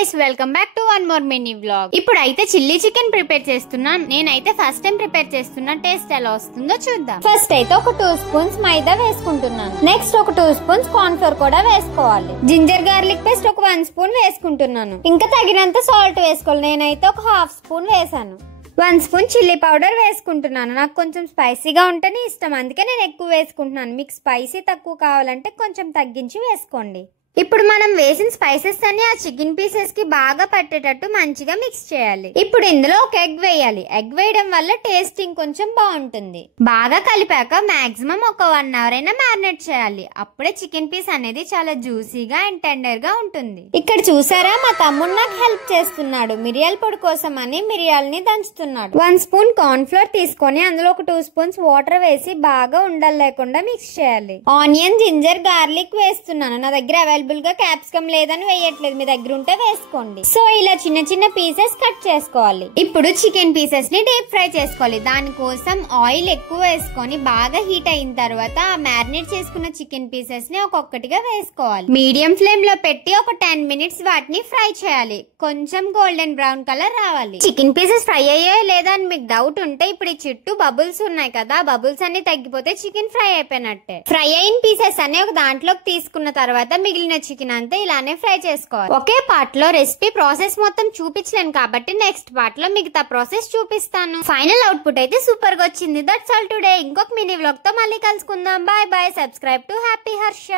guys, welcome back to one more mini vlog. ఇప్పుడైతే chilli chicken prepare చేస్తున్నాను. నేనైతే first time prepare చేస్తున్నా. Taste ఎలా వస్తుందో చూద్దాం. ఫస్ట్ అయితే ఒక 2 స్పూన్స్ మైదా వేసుకుంటున్నాను. నెక్స్ట్ ఒక 2 స్పూన్స్ కార్న్ ఫ్లోర్ కూడా వేసుకోవాలి. జింజర్ గార్లిక్ పేస్ట్ ఒక 1 స్పూన్ వేసుకుంటున్నాను. ఇంకా తగినంత సాల్ట్ వేసుకోవాలి. నేనైతే ఒక 1/2 స్పూన్ వేసాను. 1 స్పూన్ చిల్లీ పౌడర్ వేసుకుంటున్నాను. నాకు కొంచెం స్పైసీగా ఉంటేనే ఇష్టం, అందుకే నేను ఎక్కువ వేసుకుంటున్నాను. మీకు స్పైసీ తక్కువ కావాలంటే కొంచెం తగ్గించి వేసుకోండి. ఇప్పుడు మనం వేసిన స్పైసెస్ అన్ని ఆ చికెన్ పీసెస్ కి బాగా పట్టేటట్టు మంచిగా మిక్స్ చేయాలి. ఇప్పుడు ఇందులో ఒక ఎగ్ వేయాలి. ఎగ్ వేయడం వల్ల టేస్ట్ ఇంకొంచెం బాగుంటుంది. బాగా కలిపాక మాక్సిమం ఒక 1 అవర్ అయినా మ్యారినేట్ చేయాలి. అప్పుడే చికెన్ పీస్ అనేది చాలా జ్యూసీగా అండ్ టెండర్ గా ఉంటుంది. ఇక్కడ చూసారా, మా తమ్ముడు నాకు హెల్ప్ చేస్తున్నాడు. మిరియాల పొడి కోసం అని మిరియాలని దంచుతున్నాడు. 1 స్పూన్ కార్న్ ఫ్లోర్ తీసుకొని అందులో ఒక 2 స్పూన్స్ వాటర్ వేసి బాగా ఉండలు లేకుండా మిక్స్ చేయాలి. ఆనియన్, జింజర్, గార్లిక్ వేస్తున్నాను. నా దగ్గర అవైలబుల్ గా క్యాప్సికమ్ లేదని వేయట్లేదు, మీ దగ్గర ఉంటే వేసుకోండి. సో ఇలా చిన్న చిన్న పీసెస్ కట్ చేసుకోవాలి. ఇప్పుడు చికెన్ పీసెస్ ని డీప్ ఫ్రై చేసుకోవాలి. దానికోసం ఆయిల్ ఎక్కువ వేసుకొని బాగా హీట్ అయిన తర్వాత ఆ మ్యారినేట్ చేసుకున్న చికెన్ పీసెస్ ని ఒక్కొక్కటిగా వేసుకోవాలి. మీడియం ఫ్లేమ్ లో పెట్టి ఒక 10 మినిట్స్ వాటిని ఫ్రై చేయాలి. కొంచెం గోల్డెన్ బ్రౌన్ కలర్ రావాలి. చికెన్ పీసెస్ ఫ్రై అయ్యాయో లేదా అని మీకు డౌట్ ఉంటే ఇప్పుడు ఈ చుట్టూ బబుల్స్ ఉన్నాయి కదా, బబుల్స్ అన్ని తగ్గిపోతే చికెన్ ఫ్రై అయిపోయినట్టే. ఫ్రై అయిన పీసెస్ అన్ని ఒక దాంట్లోకి తీసుకున్న తర్వాత మిగిలిన చికెన్ అంతా ఇలానే ఫ్రై చేసుకోవాలి. ఒకే పార్ట్ లో రెసిపీ ప్రాసెస్ మొత్తం చూపించలేను కాబట్టి నెక్స్ట్ పార్ట్ లో మిగతా ప్రాసెస్ చూపిస్తాను. ఫైనల్ అవుట్పుట్ అయితే సూపర్ గా వచ్చింది. That's all today. ఇంకొక మినీ వ్లాగ్ తో మళ్ళీ కలుసుకుందాం. Bye bye. Subscribe to Happy Harsha.